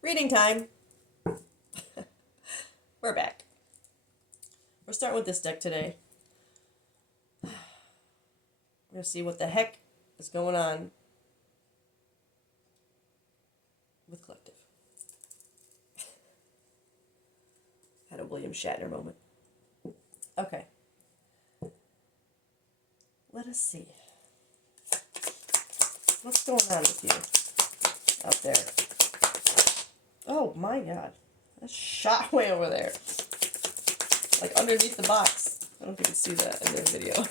Reading time. We're back. We're starting with this deck today. We're going to see what the heck is going on with Collective. Had a William Shatner moment. Okay. Let us see. What's going on with you out there? Oh my god. That shot way over there. Like underneath the box. I don't know if you can see that in their video.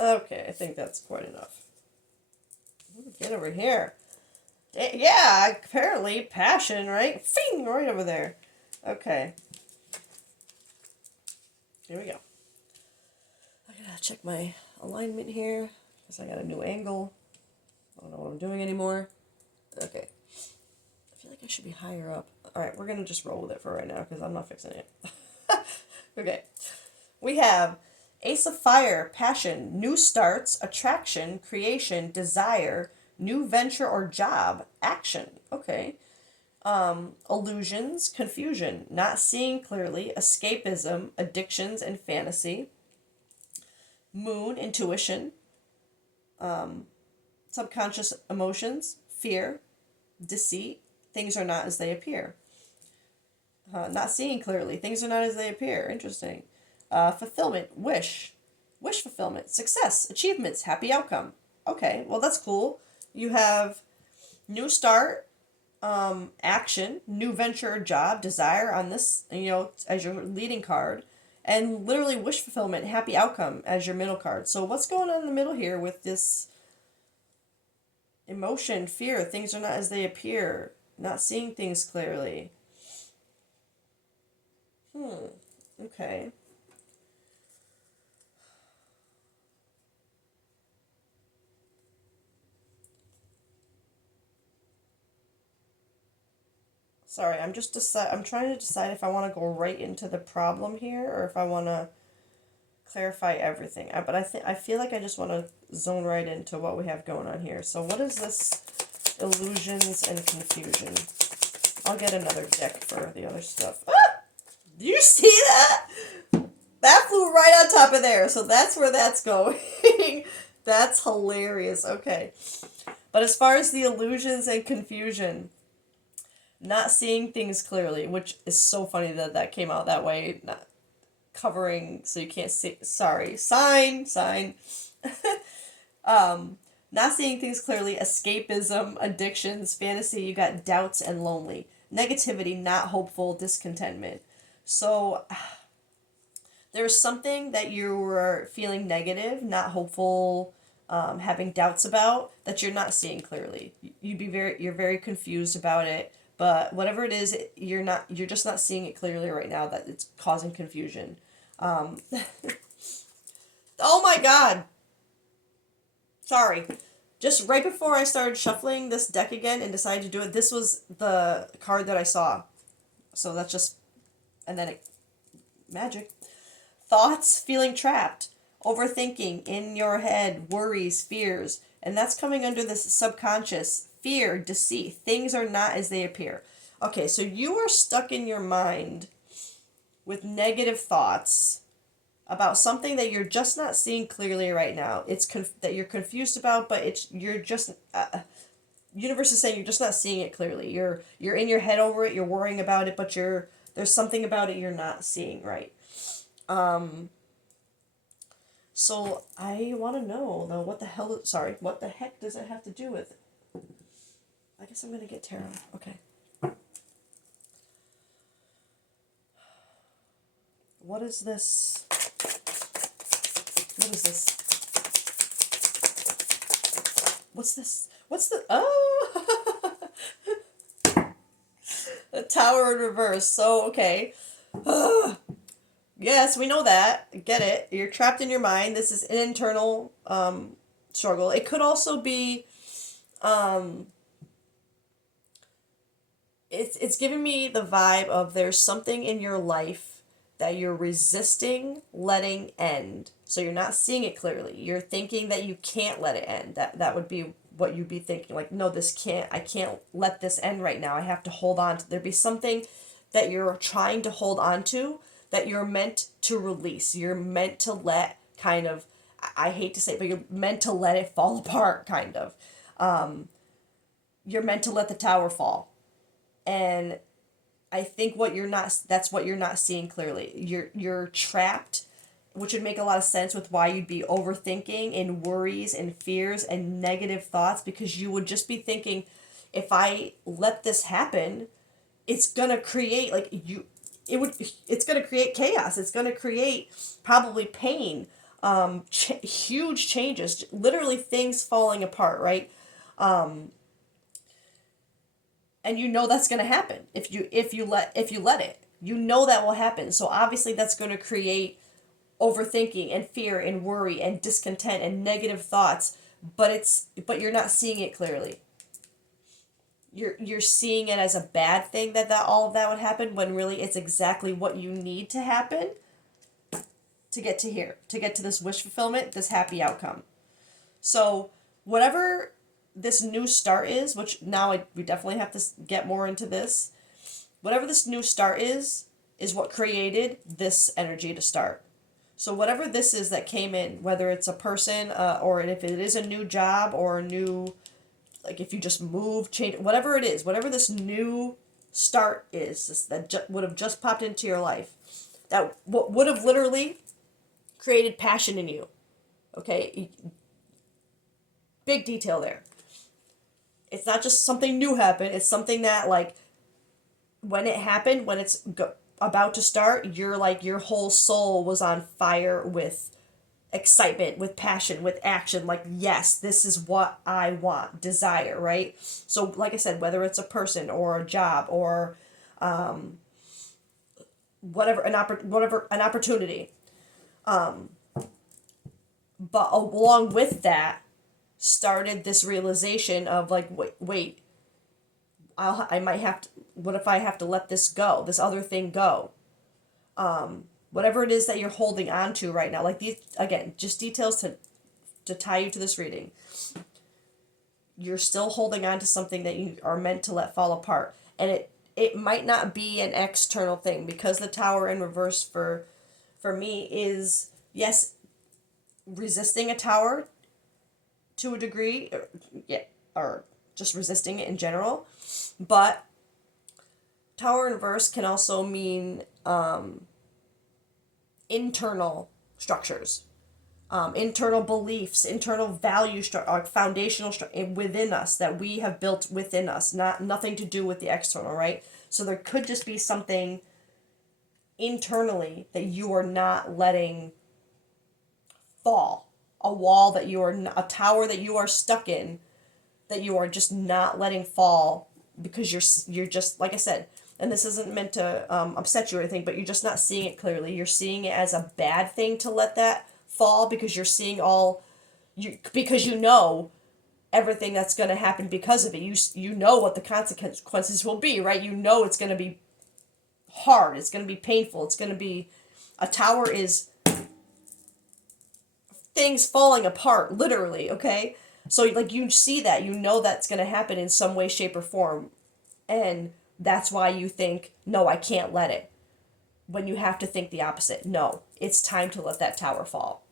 Okay, I think that's quite enough. Get over here. Yeah, apparently passion, right? Fing, right over there. Okay. Here we go. I gotta check my alignment here because I got a new angle. I don't know what I'm doing anymore. Okay. I feel like I should be higher up. Alright, we're gonna just roll with it for right now because I'm not fixing it. Okay. We have Ace of Fire, passion, new starts, attraction, creation, desire, new venture or job, action. Okay. Illusions, confusion, not seeing clearly, escapism, addictions and fantasy. Moon, intuition, subconscious emotions, fear, deceit, things are not as they appear. Not seeing clearly, things are not as they appear. Interesting. Fulfillment, wish fulfillment, success, achievements, happy outcome. Okay, well, that's cool. You have new start, action, new venture or job, desire on this, as your leading card, and literally wish fulfillment, happy outcome as your middle card. So what's going on in the middle here with this emotion, fear, things are not as they appear, not seeing things clearly? Okay. Sorry, I'm trying to decide if I want to go right into the problem here or if I want to clarify everything. I feel like I just want to zone right into what we have going on here. So what is this illusions and confusion? I'll get another deck for the other stuff. Ah! Do you see that? That flew right on top of there. So that's where that's going. That's hilarious. Okay. But as far as the illusions and confusion, not seeing things clearly, which is so funny that that came out that way, not covering so you can't see. Sorry, sign. Not seeing things clearly, escapism, addictions, fantasy. You got doubts and lonely, negativity, not hopeful, discontentment. So there's something that you were feeling negative, not hopeful, having doubts about that you're not seeing clearly. You're very confused about it. But whatever it is, you're just not seeing it clearly right now. That it's causing confusion. Oh my God! Sorry. Just right before I started shuffling this deck again and decided to do it, this was the card that I saw. So that's just, and then magic. Thoughts, feeling trapped, overthinking, in your head, worries, fears, and that's coming under this subconscious, fear, deceit. Things are not as they appear. Okay, so you are stuck in your mind with negative thoughts about something that you're just not seeing clearly right now. It's that you're confused about, but you're just universe is saying you're just not seeing it clearly. You're in your head over it. You're worrying about it, but there's something about it you're not seeing right. So I want to know though, what the heck does it have to do with it? I guess I'm gonna get tarot. Okay. What is this? What is this? What's this? What's the... Oh! The Tower in reverse. So, okay. Yes, we know that. Get it. You're trapped in your mind. This is an internal struggle. It could also be... It's giving me the vibe of there's something in your life that you're resisting letting end. So you're not seeing it clearly. You're thinking that you can't let it end. That would be what you'd be thinking. Like, no, I can't let this end right now. I have to hold on to, there'd be something that you're trying to hold on to that you're meant to release. You're meant to let kind of, I hate to say it, but you're meant to let it fall apart, kind of. You're meant to let the tower fall. And I think that's what you're not seeing clearly. You're trapped, which would make a lot of sense with why you'd be overthinking and worries and fears and negative thoughts, because you would just be thinking, if I let this happen, it's going to create it's going to create chaos. It's going to create probably pain, huge changes, literally things falling apart, right? And you know that's going to happen if you let it. You know that will happen. So obviously that's going to create overthinking and fear and worry and discontent and negative thoughts, but you're not seeing it clearly. You're seeing it as a bad thing that all of that would happen, when really it's exactly what you need to happen to get to here, to get to this wish fulfillment, this happy outcome. So whatever this new start is, which now we definitely have to get more into this. Whatever this new start is what created this energy to start. So whatever this is that came in, whether it's a person, or if it is a new job or a new, like if you just move, change, whatever it is, whatever this new start is that would have just popped into your life, that would have literally created passion in you. Okay, big detail there. It's not just something new happened. It's something that, like, when it happened, when it's about to start, you're like, your whole soul was on fire with excitement, with passion, with action. Like, yes, this is what I want, desire, right? So, like I said, whether it's a person or a job or whatever, an opportunity. But along with that started this realization of, like, wait, I might have to, what if I have to let this go, this other thing go? Whatever it is that you're holding on to right now, like, these, again, just details to tie you to this reading. You're still holding on to something that you are meant to let fall apart. And it might not be an external thing, because the tower in reverse for me is, yes, resisting a tower to a degree, or just resisting it in general. But tower in reverse can also mean internal structures, internal beliefs, internal value foundational within us that we have built within us, nothing to do with the external, right? So there could just be something internally that you are not letting fall, a wall that you are, a tower that you are stuck in, that you are just not letting fall, because you're just, like I said, and this isn't meant to upset you or anything, but you're just not seeing it clearly. You're seeing it as a bad thing to let that fall, because you're seeing because you know everything that's going to happen because of it. You know what the consequences will be, right? You know it's going to be hard. It's going to be painful. It's going to be, a tower is things falling apart, literally, okay? So, like, you see that, you know that's going to happen in some way, shape, or form. And that's why you think, no, I can't let it. When you have to think the opposite. No, it's time to let that tower fall.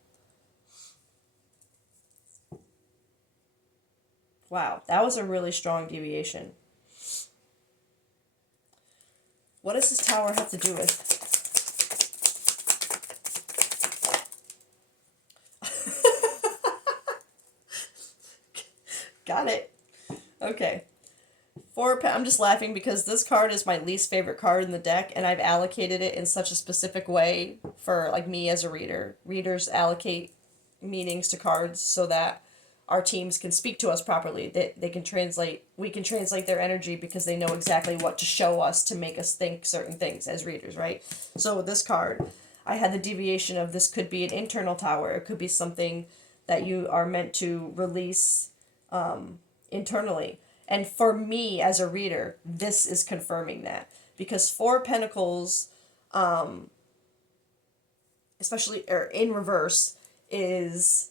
Wow, that was a really strong deviation. What does this tower have to do with? Got it. Okay. I'm just laughing because this card is my least favorite card in the deck, and I've allocated it in such a specific way for, like, me as a reader. Readers allocate meanings to cards so that our teams can speak to us properly. They can translate, we can translate their energy, because they know exactly what to show us to make us think certain things as readers, right? So with this card, I had the deviation of, this could be an internal tower. It could be something that you are meant to release internally. And for me as a reader, this is confirming that, because Four of Pentacles, especially, or in reverse, is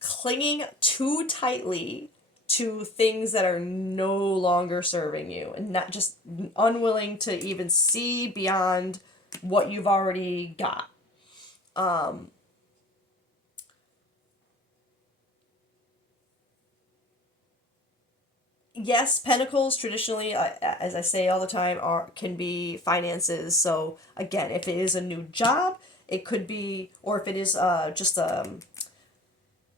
clinging too tightly to things that are no longer serving you and not just unwilling to even see beyond what you've already got. Yes, pentacles traditionally, as I say all the time, are can be finances. So again, if it is a new job, it could be, or if it is just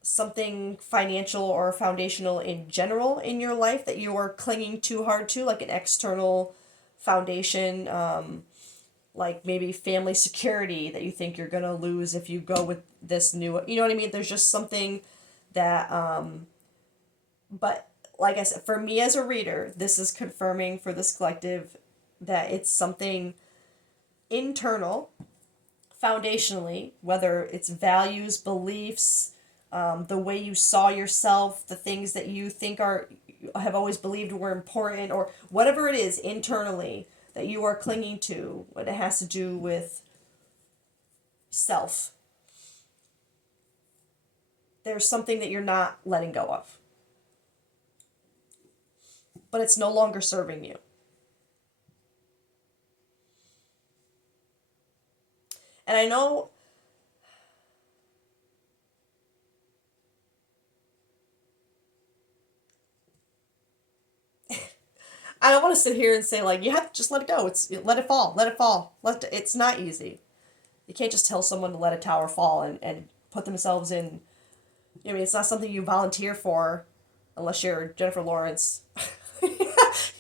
something financial or foundational in general in your life that you are clinging too hard to, like an external foundation, like maybe family security that you think you're gonna lose if you go with this new. You know what I mean? There's just something that but like I said, for me as a reader, this is confirming for this collective that it's something internal, foundationally, whether it's values, beliefs, the way you saw yourself, the things that you think are have always believed were important, or whatever it is internally that you are clinging to, what it has to do with self. There's something that you're not letting go of, but it's no longer serving you. And I know I don't want to sit here and say like you have to just let it go. It's let it fall, let it fall. It's not easy. You can't just tell someone to let a tower fall and put themselves in. I mean, it's not something you volunteer for, unless you're Jennifer Lawrence.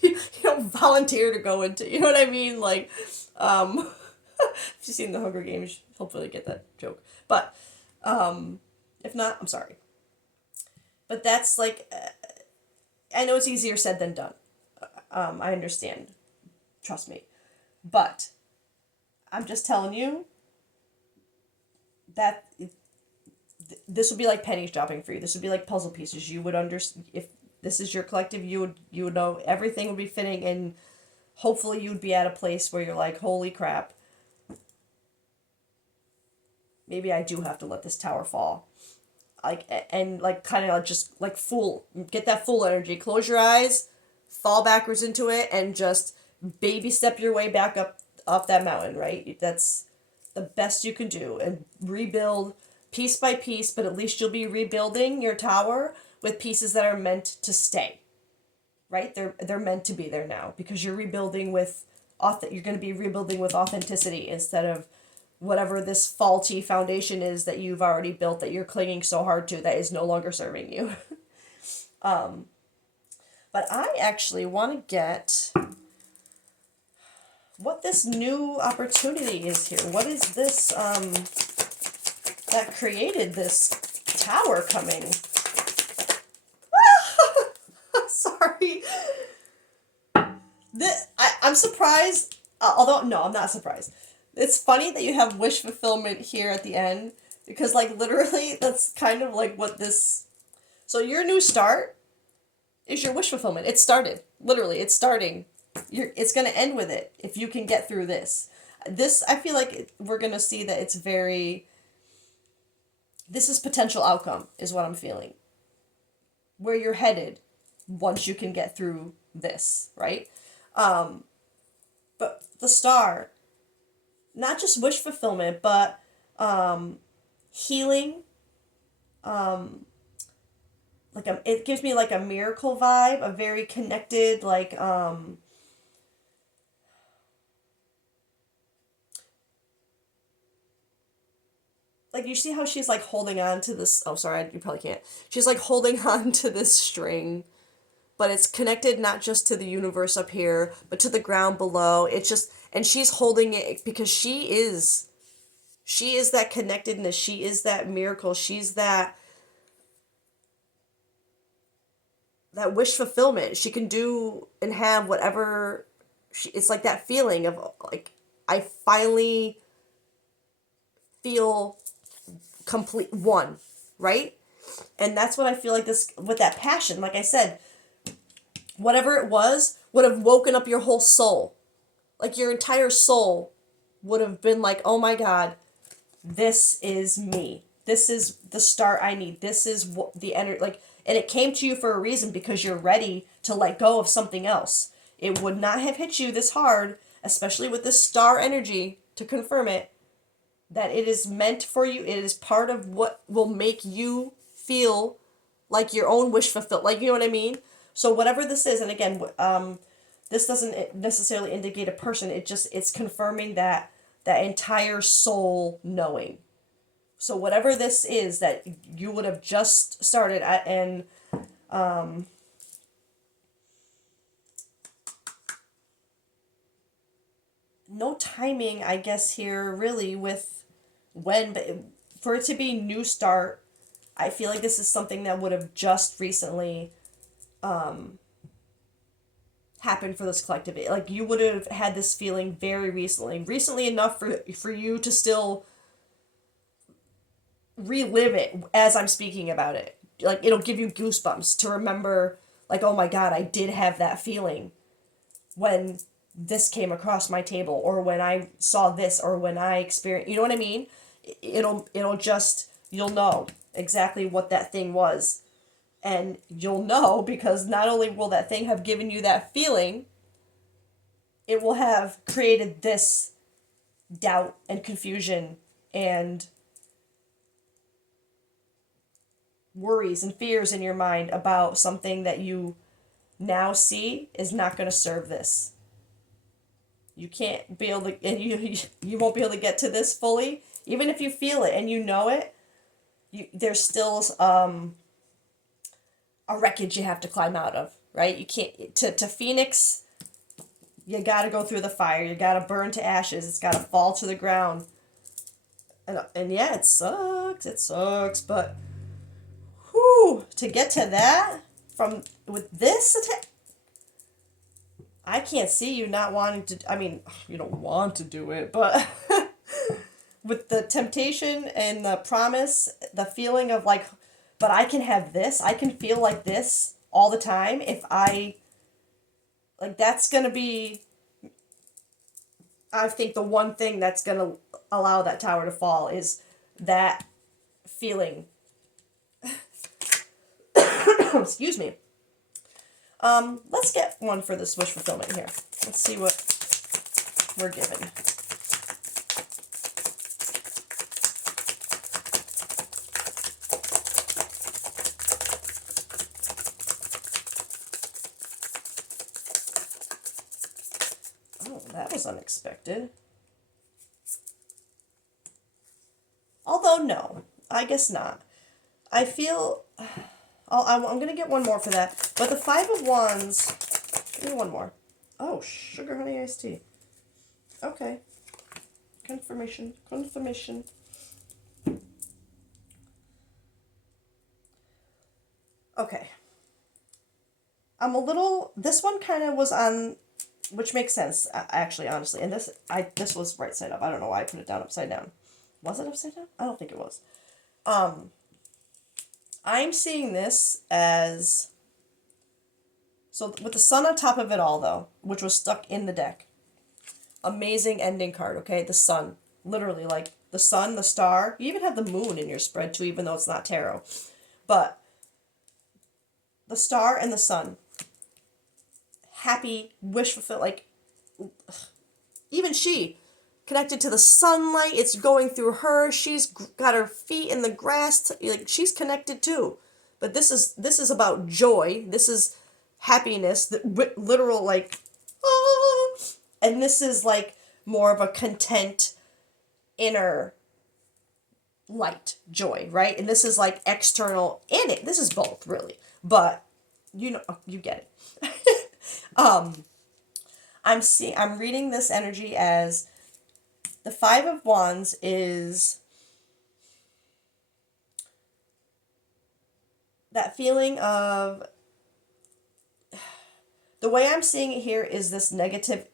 You don't volunteer to go into. You know what I mean? Like, if you've seen the Hunger Games, hopefully get that joke. But if not, I'm sorry. But that's like, I know it's easier said than done. I understand. Trust me. But I'm just telling you that this would be like pennies dropping for you. This would be like puzzle pieces. You would understand if this is your collective. You would know everything would be fitting, and hopefully you'd be at a place where you're like, holy crap. Maybe I do have to let this tower fall. Like and like kind of just like fool, get that fool energy. Close your eyes, fall backwards into it, and just baby step your way back up that mountain. Right. That's the best you can do, and rebuild piece by piece, but at least you'll be rebuilding your tower with pieces that are meant to stay. Right? They're meant to be there now because you're rebuilding with you're going to be rebuilding with authenticity instead of whatever this faulty foundation is that you've already built that you're clinging so hard to that is no longer serving you. But I actually want to get what this new opportunity is here. What is this that created this tower coming? Sorry. I'm surprised, although, no, I'm not surprised. It's funny that you have wish fulfillment here at the end, because, like, literally, that's kind of like what this... So your new start is your wish fulfillment. It started. Literally, it's starting. It's going to end with it, if you can get through this. This, I feel like we're going to see that it's very... This is potential outcome, is what I'm feeling. Where you're headed once you can get through this, right? But the star, not just wish fulfillment, but healing. It gives me like a miracle vibe, a very connected, like you see how she's like holding on to this. Oh, sorry, you probably can't. She's like holding on to this string, but it's connected not just to the universe up here, but to the ground below. It's just, and she's holding it because she is that connectedness. She is that miracle. She's that wish fulfillment. She can do and have whatever. It's like that feeling of like, I finally feel complete one, right? And that's what I feel like this with that passion. Like I said, whatever it was would have woken up your whole soul. Like your entire soul would have been like, oh my God, this is me. This is the start I need. This is what the energy, like, and it came to you for a reason because you're ready to let go of something else. It would not have hit you this hard, especially with this star energy to confirm it, that it is meant for you. It is part of what will make you feel like your own wish fulfilled. Like, you know what I mean? So whatever this is, and again, this doesn't necessarily indicate a person. It's confirming that entire soul knowing. So whatever this is that you would have just started at, and no timing, I guess, here really with when, but for it to be new start, I feel like this is something that would have just recently happened for this collective. Like, you would have had this feeling very recently enough for you to still relive it as I'm speaking about it. Like, it'll give you goosebumps to remember, like, oh my god, I did have that feeling when this came across my table, or when I saw this, or when I experienced, you know what I mean? It'll just, you'll know exactly what that thing was. And you'll know because not only will that thing have given you that feeling, it will have created this doubt and confusion and worries and fears in your mind about something that you now see is not going to serve this. You can't be able to, and you won't be able to get to this fully, even if you feel it and you know it. There's still a wreckage you have to climb out of, right? You can't, to Phoenix, you got to go through the fire. You got to burn to ashes. It's got to fall to the ground. And yeah, it sucks, but whew, to get to that from with this attack, I can't see you not wanting to. I mean, you don't want to do it, but with the temptation and the promise, the feeling of like, but I can have this. I can feel like this all the time if I, like, that's going to be, I think, the one thing that's going to allow that tower to fall is that feeling. Excuse me. Let's get one for this wish fulfillment here. Let's see what we're given. Oh, that was unexpected. Although, no, I guess not. I feel... I'm going to get one more for that. But the Five of Wands... Give me one more. Oh, sugar honey iced tea. Okay. Confirmation. Okay. I'm a little... This one kind of was on... Which makes sense, actually, honestly. And this was right side up. I don't know why I put it down upside down. Was it upside down? I don't think it was. I'm seeing this as... So with the sun on top of it all, though, which was stuck in the deck. Amazing ending card, okay? The sun. Literally, like, the sun, the star. You even have the moon in your spread, too, even though it's not tarot. But the star and the sun. Happy, wish fulfilled, like... Even she... connected to the sunlight, it's going through her, she's got her feet in the grass, like, she's connected too. But this is about joy, this is happiness, the literal, like, ah! And this is like more of a content inner light joy, right? And this is like external, and this is both really, but you get it. I'm reading this energy as the Five of Wands is that feeling of, the way I'm seeing it here is this negative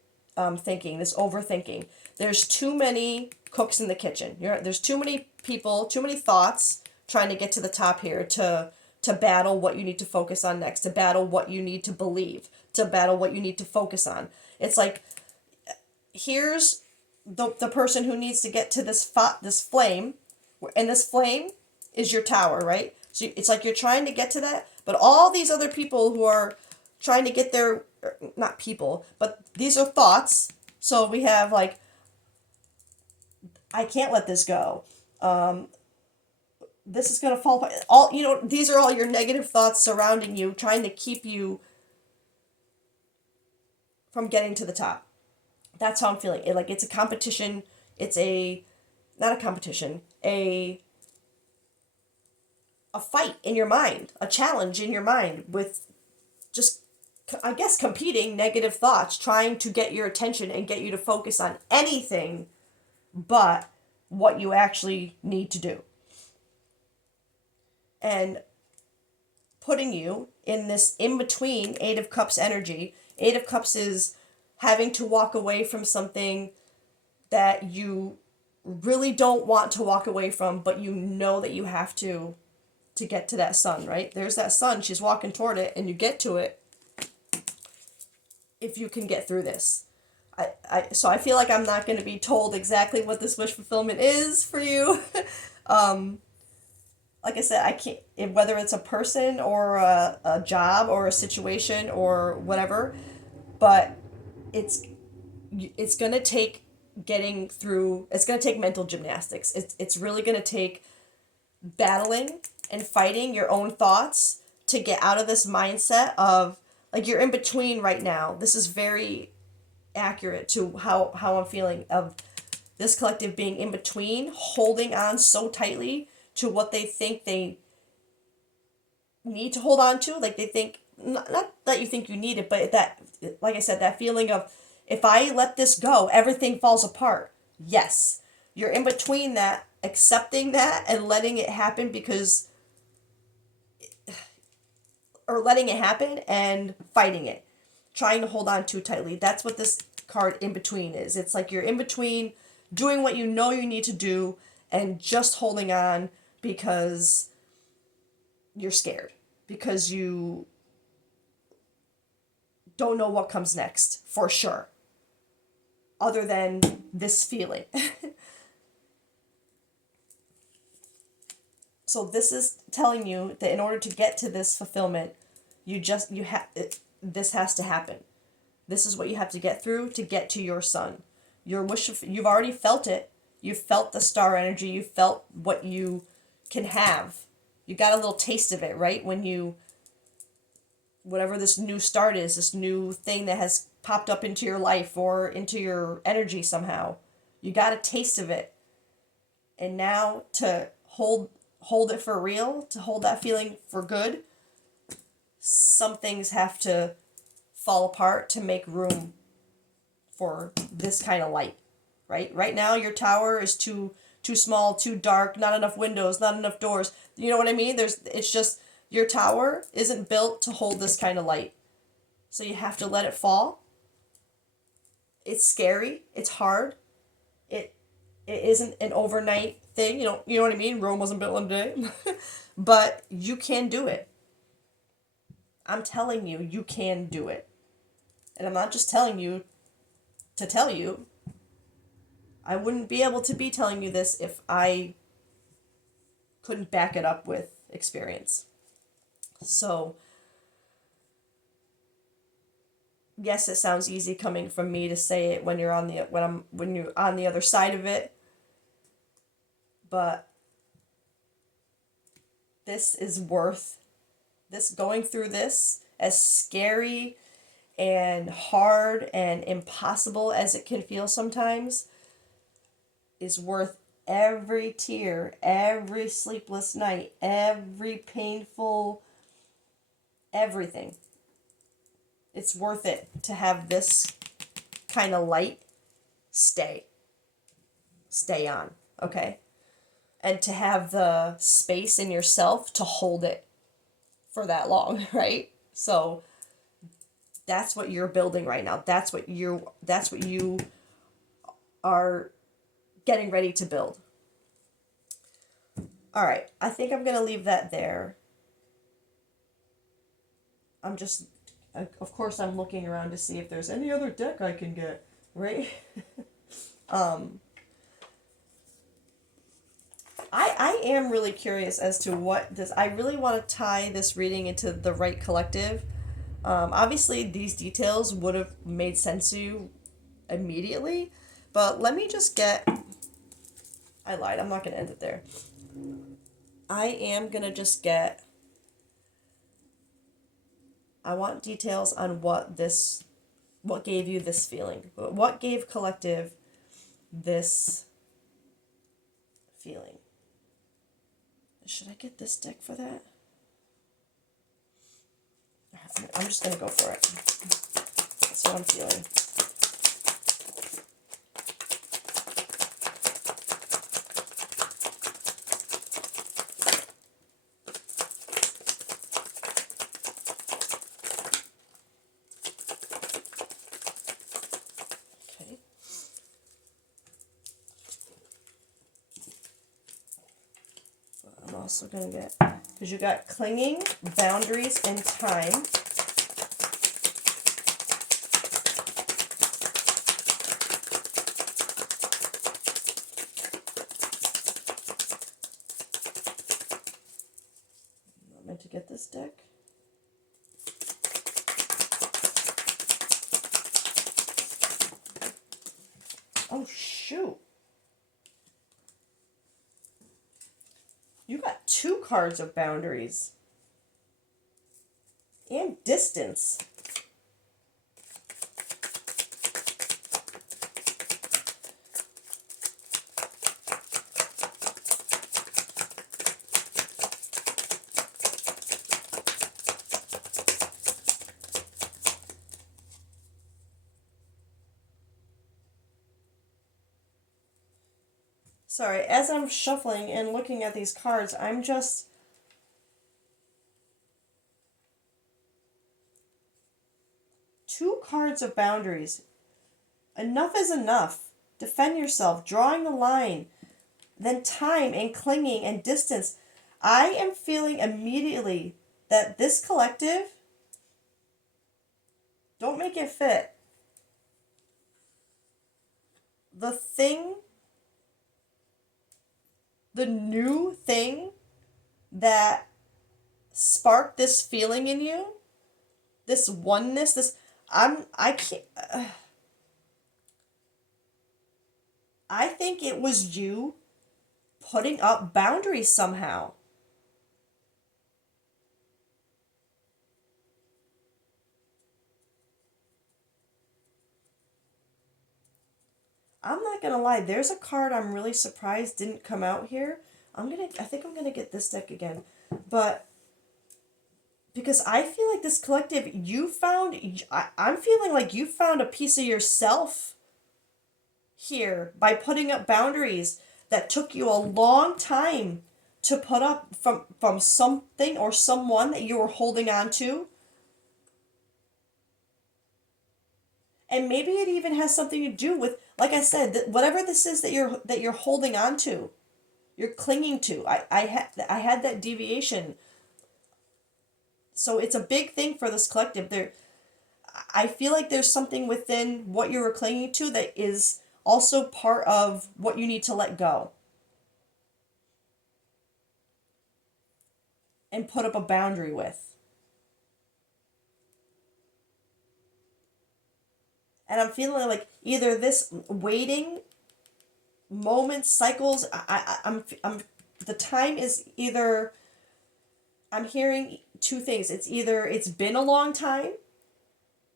thinking, this overthinking. There's too many cooks in the kitchen. There's too many people, too many thoughts trying to get to the top here to battle what you need to focus on next, to battle what you need to believe, to battle what you need to focus on. It's like, here's the person who needs to get to this flame, and this flame is your tower, right? So it's like you're trying to get to that, but all these other people who are trying to get there, not people, but these are thoughts. So we have like, I can't let this go. This is going to fall apart. All, these are all your negative thoughts surrounding you, trying to keep you from getting to the top. That's how I'm feeling. Like it's a competition. It's not a competition, a fight in your mind, a challenge in your mind with just, I guess, competing negative thoughts, trying to get your attention and get you to focus on anything but what you actually need to do. And putting you in this in between Eight of Cups energy. Eight of Cups is having to walk away from something that you really don't want to walk away from, but you know that you have to get to that sun, right? There's that sun, she's walking toward it, and you get to it if you can get through this. So I feel like I'm not going to be told exactly what this wish fulfillment is for you. Like I said, I can't, whether it's a person or a job or a situation or whatever, but it's going to take getting through, it's going to take mental gymnastics. It's really going to take battling and fighting your own thoughts to get out of this mindset of, like, you're in between right now. This is very accurate to how I'm feeling, of this collective being in between, holding on so tightly to what they think they need to hold on to. Like, they think, not that you think you need it, but that, like I said, that feeling of, if I let this go, everything falls apart. Yes, you're in between that, accepting that and letting it happen, or letting it happen and fighting it, trying to hold on too tightly. That's what this card in between is. It's like you're in between doing what you know you need to do and just holding on because you're scared, because you don't know what comes next for sure, other than this feeling. So this is telling you that in order to get to this fulfillment, this has to happen. This is what you have to get through to get to your sun. Your wish, you've already felt it. You felt the star energy. You felt what you can have. You got a little taste of it, right? When you, whatever this new start is, this new thing that has popped up into your life or into your energy somehow, you got a taste of it. And now to hold it for real, to hold that feeling for good, some things have to fall apart to make room for this kind of light, right? Right now your tower is too small, too dark, not enough windows, not enough doors. You know what I mean? It's just, your tower isn't built to hold this kind of light. So you have to let it fall. It's scary, it's hard. It isn't an overnight thing, you know what I mean? Rome wasn't built in a day. But you can do it. I'm telling you, you can do it. And I'm not just telling you to tell you. I wouldn't be able to be telling you this if I couldn't back it up with experience. So, yes, it sounds easy coming from me to say it when you're on the other side of it. But this is worth this, going through this, as scary and hard and impossible as it can feel sometimes, is worth every tear, every sleepless night, every painful everything. It's worth it to have this kind of light stay on, okay? And to have the space in yourself to hold it for that long, right? So that's what you're building right now. That's what you are getting ready to build. All right, I think I'm going to leave that there. Of course I'm looking around to see if there's any other deck I can get, right? I am really curious as to what this. I really want to tie this reading into the right collective. Obviously, these details would have made sense to you immediately, but let me just get. I lied. I'm not going to end it there. I am going to just get. I want details on what gave you this feeling. What gave collective this feeling? Should I get this deck for that? I'm just going to go for it. That's what I'm feeling. Okay. I'm also going to get, because you got clinging, boundaries, and time. I'm meant to get this deck. Oh, shoot. You got 2 cards of boundaries. And distance. Sorry, as I'm shuffling and looking at these cards, I'm just... Two cards of boundaries. Enough is enough. Defend yourself, drawing the line. Then time and clinging and distance. I am feeling immediately that this collective, don't make it fit. The thing, the new thing that sparked this feeling in you, this oneness, I can't, I think it was you putting up boundaries somehow. I'm not gonna lie, there's a card I'm really surprised didn't come out here. I think I'm gonna get this deck again. But because I feel like this collective, I'm feeling like you found a piece of yourself here by putting up boundaries that took you a long time to put up from something or someone that you were holding on to. And maybe it even has something to do with, like I said, whatever this is that you're holding on to, you're clinging to. I had that deviation. So it's a big thing for this collective. I feel like there's something within what you're clinging to that is also part of what you need to let go. And put up a boundary with. And I'm feeling like either this waiting moments, cycles, I'm the time is either, I'm hearing 2 things. It's either it's been a long time,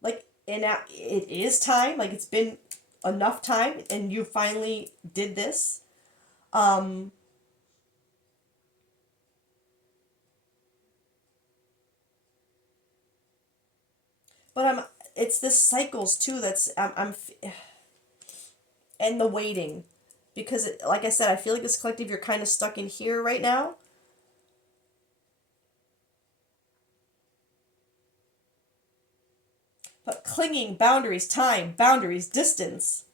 like, and now it is time, like it's been enough time and you finally did this. But it's this cycles too and the waiting. Because, like I said, I feel like this collective, you're kind of stuck in here right now. But clinging, boundaries, time, boundaries, distance.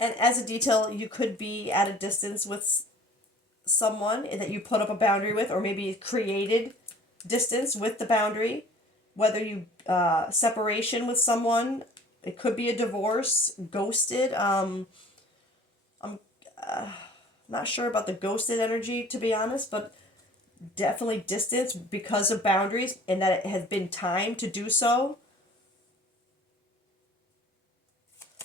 And as a detail, you could be at a distance with someone that you put up a boundary with, or maybe created distance with the boundary. Whether you, separation with someone, It could be a divorce, ghosted. I'm not sure about the ghosted energy, to be honest, but definitely distance because of boundaries and that it has been time to do so. I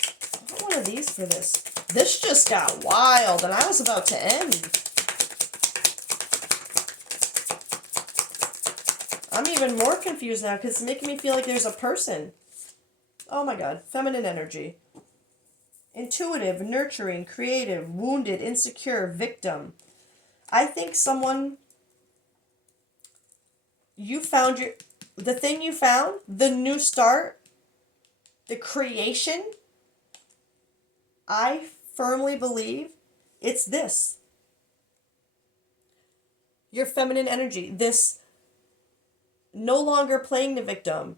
want one of these for this. This just got wild and I was about to end. I'm even more confused now because it's making me feel like there's a person. Oh my god. Feminine energy. Intuitive, nurturing, creative, wounded, insecure, victim. I think someone, you found the thing you found, the new start, the creation. I firmly believe it's this. Your feminine energy. This no longer playing the victim,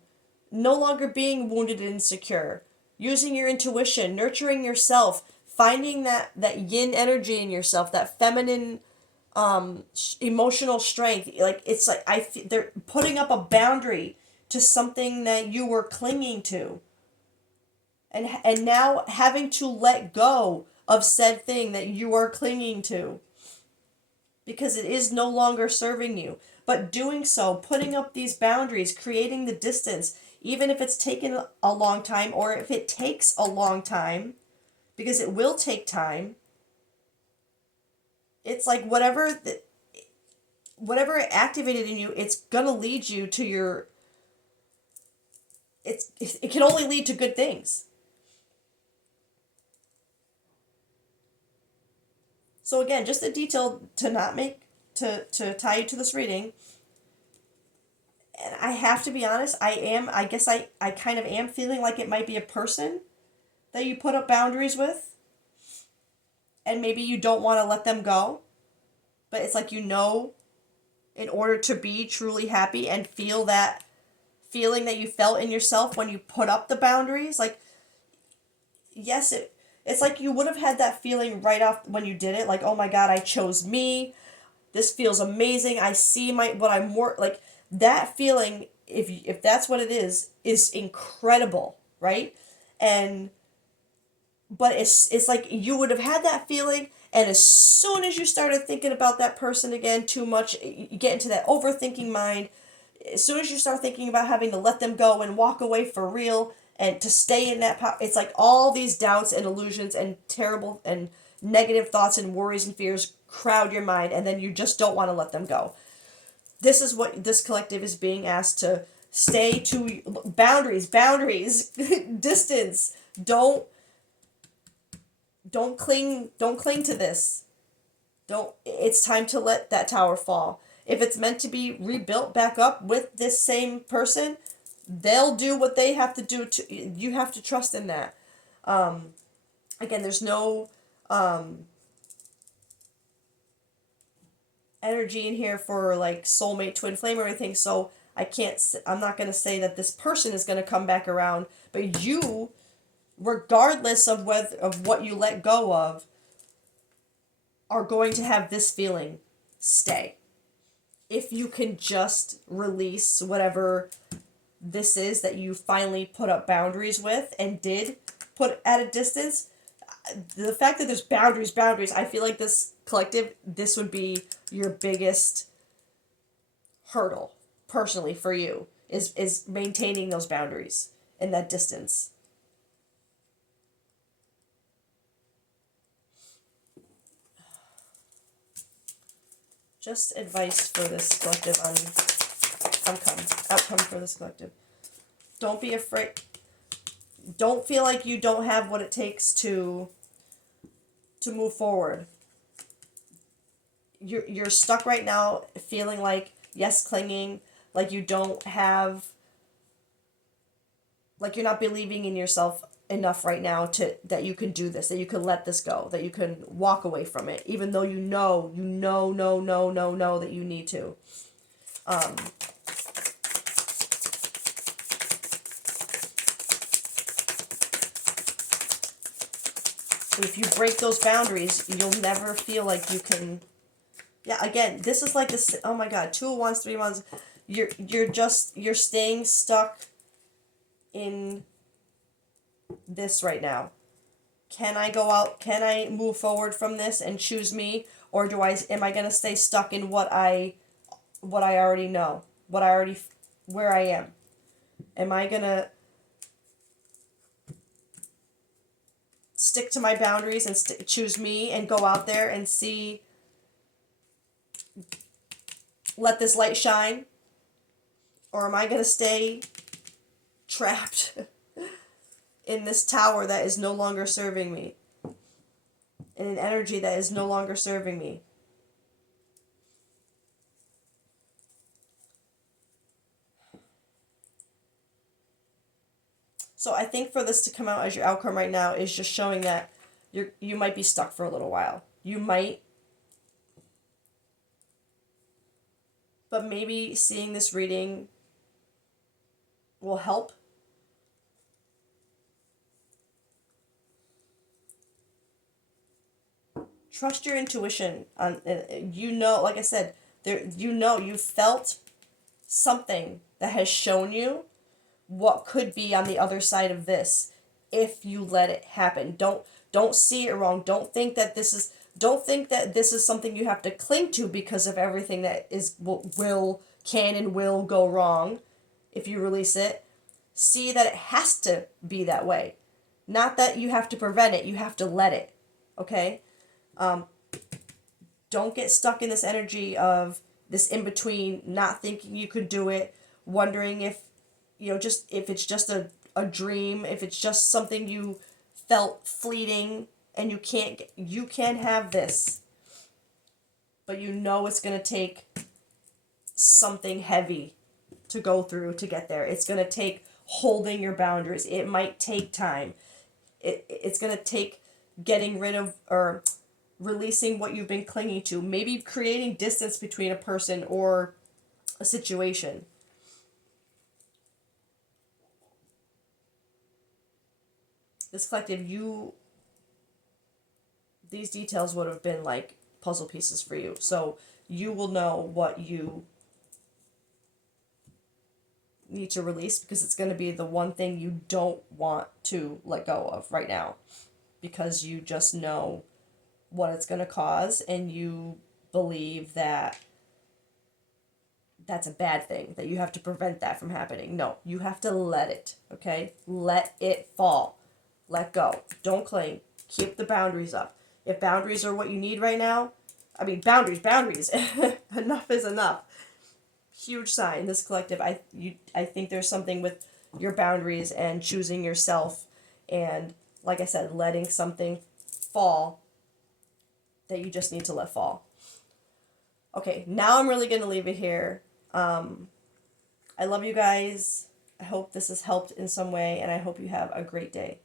no longer being wounded and insecure, using your intuition, nurturing yourself, finding that yin energy in yourself, that feminine emotional strength. Like it's like they're putting up a boundary to something that you were clinging to, and now having to let go of said thing that you are clinging to because it is no longer serving you. But doing so, putting up these boundaries, creating the distance, even if it's taken a long time or if it takes a long time, because it will take time. It's like whatever it activated in you, it's gonna lead you to your. It can only lead to good things. So again, just a detail to not make to tie you to this reading. And I have to be honest, I guess I kind of am feeling like it might be a person that you put up boundaries with. And maybe you don't want to let them go. But it's like in order to be truly happy and feel that feeling that you felt in yourself when you put up the boundaries, like yes, it's like you would have had that feeling right off when you did it, like, oh my god, I chose me. This feels amazing. I see what I'm more like that feeling, if that's what it is incredible, right? And but it's like you would have had that feeling, and as soon as you started thinking about that person again too much, you get into that overthinking mind. As soon as you start thinking about having to let them go and walk away for real and to stay in that power, it's like all these doubts and illusions and terrible and negative thoughts and worries and fears crowd your mind, and then you just don't want to let them go. This is what this collective is being asked to stay to. Boundaries distance. Don't cling to this. Don't It's time to let that tower fall. If it's meant to be rebuilt back up with this same person, they'll do what they have to do. You have to trust in that. Again, there's no energy in here for like soulmate, twin flame, or anything, so I'm not going to say that this person is going to come back around, but you, regardless of what you let go of, are going to have this feeling stay. If you can just release whatever this is that you finally put up boundaries with and did put at a distance, the fact that there's boundaries, I feel like this collective, this would be your biggest hurdle personally for you is maintaining those boundaries and that distance. Just advice for this collective on outcome for this collective. Don't be afraid. Don't feel like you don't have what it takes to move forward. You're stuck right now feeling like, yes, clinging, like you don't have, like you're not believing in yourself enough right now to that you can do this, that you can let this go, that you can walk away from it, even though you know that you need to. If you break those boundaries, you'll never feel like you can. Yeah, again, this is like this. Oh my God, 2 of Wands, 3 of Wands. You're staying stuck in this right now? Can I go out? Can I move forward from this and choose me, or am I going to stay stuck in what I already know, where I am? Am I going to stick to my boundaries and choose me and go out there and let this light shine? Or am I going to stay trapped in this tower that is no longer serving me, in an energy that is no longer serving me? So I think for this to come out as your outcome right now is just showing that you might be stuck for a little while. You might, but maybe seeing this reading will help. Trust your intuition. Like I said, you felt something that has shown you what could be on the other side of this if you let it happen. Don't see it wrong. Don't think that this is something you have to cling to because of everything that can and will go wrong if you release it. See that it has to be that way. Not that you have to prevent it, you have to let it. Okay? Don't get stuck in this energy of this in between, not thinking you could do it, wondering if if it's just a dream, if it's just something you felt fleeting and you can have this, but you know it's going to take something heavy to go through to get there. It's going to take holding your boundaries. It might take time. It's going to take getting rid of or releasing what you've been clinging to, maybe creating distance between a person or a situation. This collective, these details would have been like puzzle pieces for you. So you will know what you need to release, because it's going to be the one thing you don't want to let go of right now, because you just know what it's going to cause and you believe that that's a bad thing, that you have to prevent that from happening. No, you have to let it, okay? Let it fall. Let go. Don't cling. Keep the boundaries up. If boundaries are what you need right now, boundaries. Enough is enough. Huge sign, this collective. I think there's something with your boundaries and choosing yourself, and like I said, letting something fall that you just need to let fall. Okay, now I'm really going to leave it here. I love you guys. I hope this has helped in some way, and I hope you have a great day.